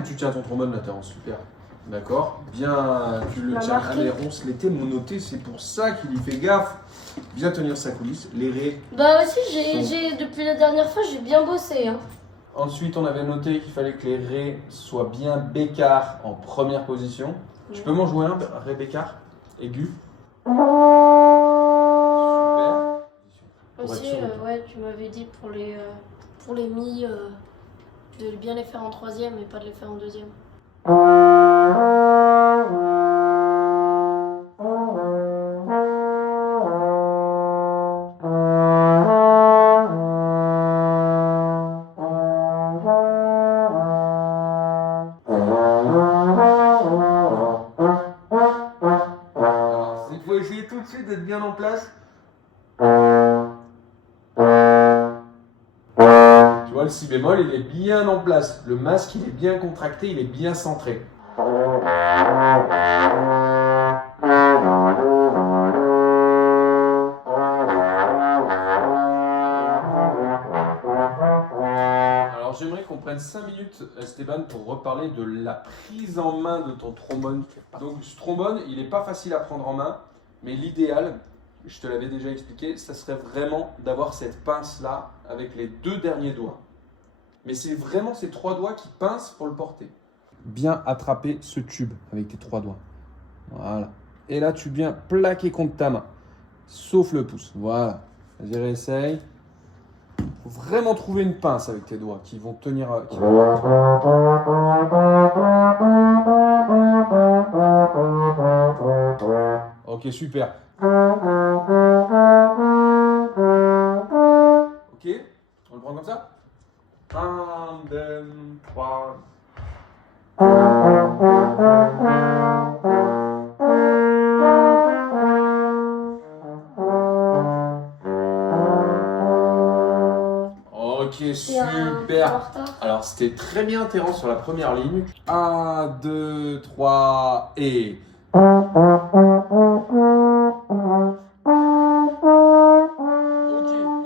comme tu tiens ton trombone là, Terence, super. D'accord. Bien, tu le M'a tiens. marqué. Allez, on se l'était monoté, c'est pour ça qu'il y fait gaffe. Bien tenir sa coulisse. Les raies. Bah aussi, depuis la dernière fois, j'ai bien bossé. Hein. Ensuite, on avait noté qu'il fallait que les raies soient bien bécard en première position. Tu peux m'en jouer un, ré bécard, aigu. Super. Pour être Aussi, sûr de tout. ouais, tu m'avais dit pour les mi, de bien les faire en troisième et pas de les faire en deuxième. Alors, il faut essayer tout de suite d'être bien en place. Tu vois, le si bémol, il est bien en place. Le masque, il est bien contracté, il est bien centré. Alors, j'aimerais qu'on prenne 5 minutes, Esteban, pour reparler de la prise en main de ton trombone. Donc, ce trombone, il n'est pas facile à prendre en main, mais l'idéal, je te l'avais déjà expliqué, ça serait vraiment d'avoir cette pince-là avec les 2 derniers doigts. Mais c'est vraiment ces 3 doigts qui pincent pour le porter. Bien attraper ce tube avec tes 3 doigts. Voilà. Et là, tu viens plaquer contre ta main, sauf le pouce. Voilà. Vas-y, réessaye. Faut vraiment trouver une pince avec tes doigts qui vont tenir. Ok, super. Ok, on le prend comme ça. 1, 2, 3. Ok, super. Alors, c'était très bien, Terence, sur la première ligne. 1, 2, 3 et. Ok,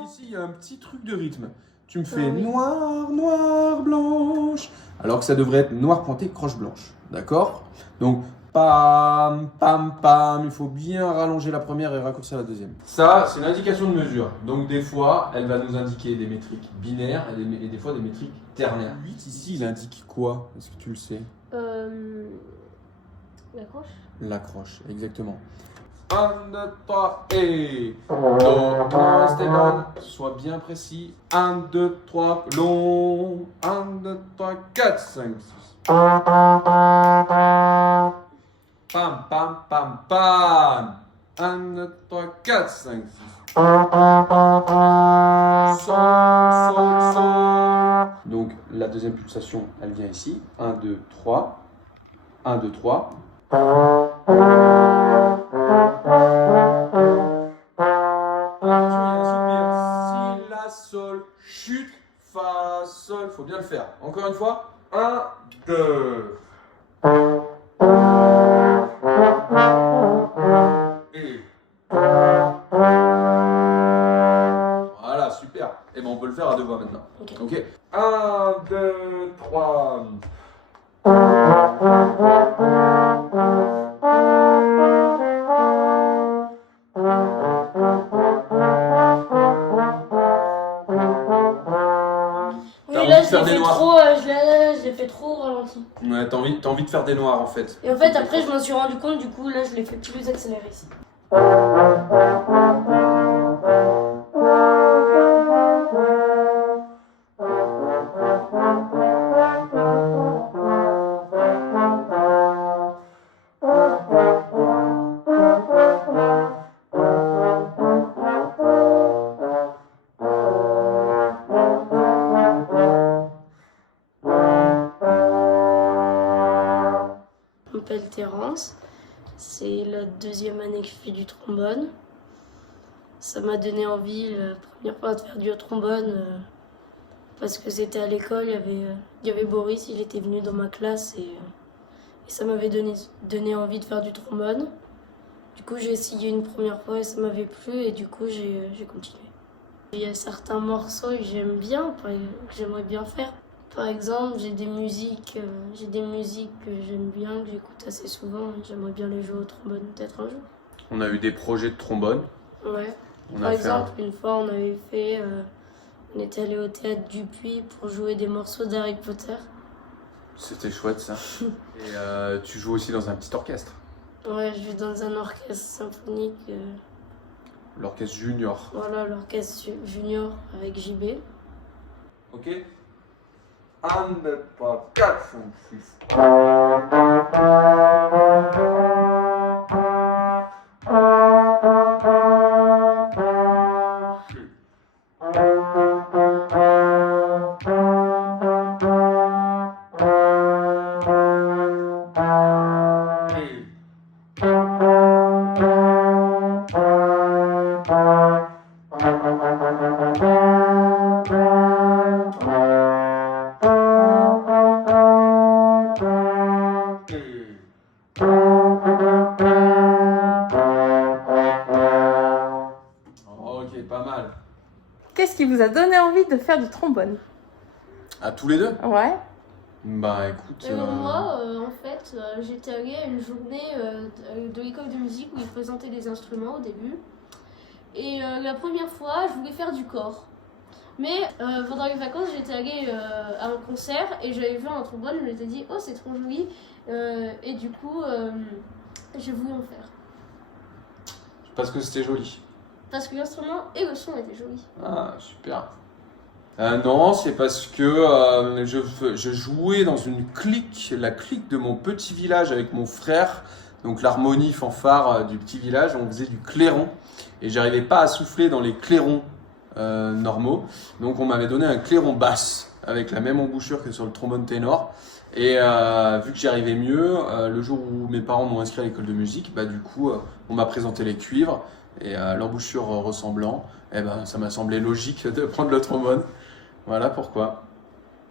ici, il y a un petit truc de rythme. Tu me fais noir, noir, blanche. Alors que ça devrait être noir pointé, croche blanche. D'accord? Donc, pam, pam, pam. Il faut bien rallonger la première et raccourcir la deuxième. Ça, c'est une indication de mesure. Donc, des fois, elle va nous indiquer des métriques binaires et des fois des métriques ternaires. 8 ici, il indique quoi? Est-ce que tu le sais? La croche. La croche, exactement. 1, 2, 3 et. Non, Esteban, sois bien précis. 1, 2, 3, long. 1, 2, 3, 4, 5, 6. Pam, pam, pam, pam. 1, 2, 3, 4, 5, 6. Sol, sol, sol. Donc la deuxième pulsation, elle vient ici. 1, 2, 3. 1, 2, 3. Si, la, sol, chute, fa, sol. Faut bien le faire. Encore une fois. 1, 2. Et. Voilà, super. Et bon, on peut le faire à 2 voix maintenant. Ok. 1, 2, 3. Oui, là, je l'ai fait trop ralenti. Ouais, t'as envie de faire des noirs en fait. Et en fait, après, je m'en suis rendu compte, du coup, là, je l'ai fait plus accéléré ici. Je m'appelle Terence, c'est la 2e année que je fais du trombone. Ça m'a donné envie la première fois de faire du trombone parce que c'était à l'école, il y avait Boris, il était venu dans ma classe et ça m'avait donné envie de faire du trombone. Du coup j'ai essayé une première fois et ça m'avait plu et du coup j'ai continué. Il y a certains morceaux que j'aime bien, que j'aimerais bien faire. Par exemple, j'ai des musiques que j'aime bien, que j'écoute assez souvent. Et j'aimerais bien les jouer au trombone peut-être un jour. On a eu des projets de trombone. Ouais. On Par a fait exemple, une fois, on était allé au théâtre du Puy pour jouer des morceaux d'Harry Potter. C'était chouette ça. Et tu joues aussi dans un petit orchestre, Ouais, je vais dans un orchestre symphonique. l'orchestre junior. Voilà, l'orchestre junior avec JB. Ok. 1, 2, 3, 4, 5, 6. Ok, pas mal. Qu'est-ce qui vous a donné envie de faire du trombone? À tous les deux? Ouais. Bah écoute. Moi, en fait, j'étais allée à une journée de l'école de musique où ils présentaient des instruments au début. Et la première fois, je voulais faire du corps. Mais pendant les vacances, j'étais allée à un concert et j'avais vu un trombone. Je m'étais dit, oh, c'est trop joli. Et du coup, j'ai voulu en faire. Parce que c'était joli. Parce que l'instrument et le son étaient jolis. Ah, super. Non, c'est parce que je jouais dans une clique, la clique de mon petit village avec mon frère. Donc l'harmonie fanfare du petit village, on faisait du clairon. Et j'arrivais pas à souffler dans les clairons normaux. Donc on m'avait donné un clairon basse avec la même embouchure que sur le trombone ténor. Et vu que j'y arrivais mieux, le jour où mes parents m'ont inscrit à l'école de musique, bah, du coup, on m'a présenté les cuivres et l'embouchure ressemblant. Et ben, ça m'a semblé logique de prendre le trombone. Voilà pourquoi.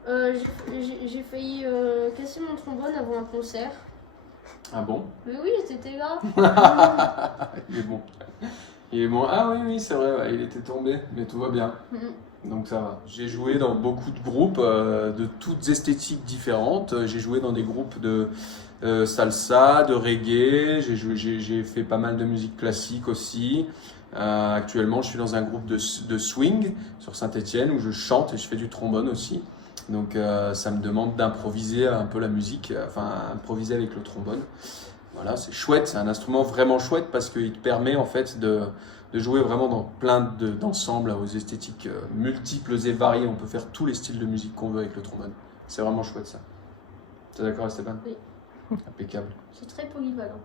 J'ai failli casser mon trombone avant un concert. Ah bon? Mais oui, t'étais là. Il est bon. Il est bon. Ah oui, oui, c'est vrai, ouais, il était tombé, mais tout va bien. Donc ça va. J'ai joué dans beaucoup de groupes de toutes esthétiques différentes. J'ai joué dans des groupes de salsa, de reggae. J'ai fait pas mal de musique classique aussi. Actuellement, je suis dans un groupe de swing sur Saint-Étienne où je chante et je fais du trombone aussi. Donc ça me demande d'improviser un peu la musique, enfin improviser avec le trombone. Voilà, c'est chouette, c'est un instrument vraiment chouette parce qu'il te permet en fait de jouer vraiment dans plein d'ensembles aux esthétiques multiples et variées. On peut faire tous les styles de musique qu'on veut avec le trombone. C'est vraiment chouette ça. T'es d'accord, Esteban? Oui. Impeccable. C'est très polyvalent.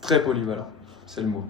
Très polyvalent, c'est le mot.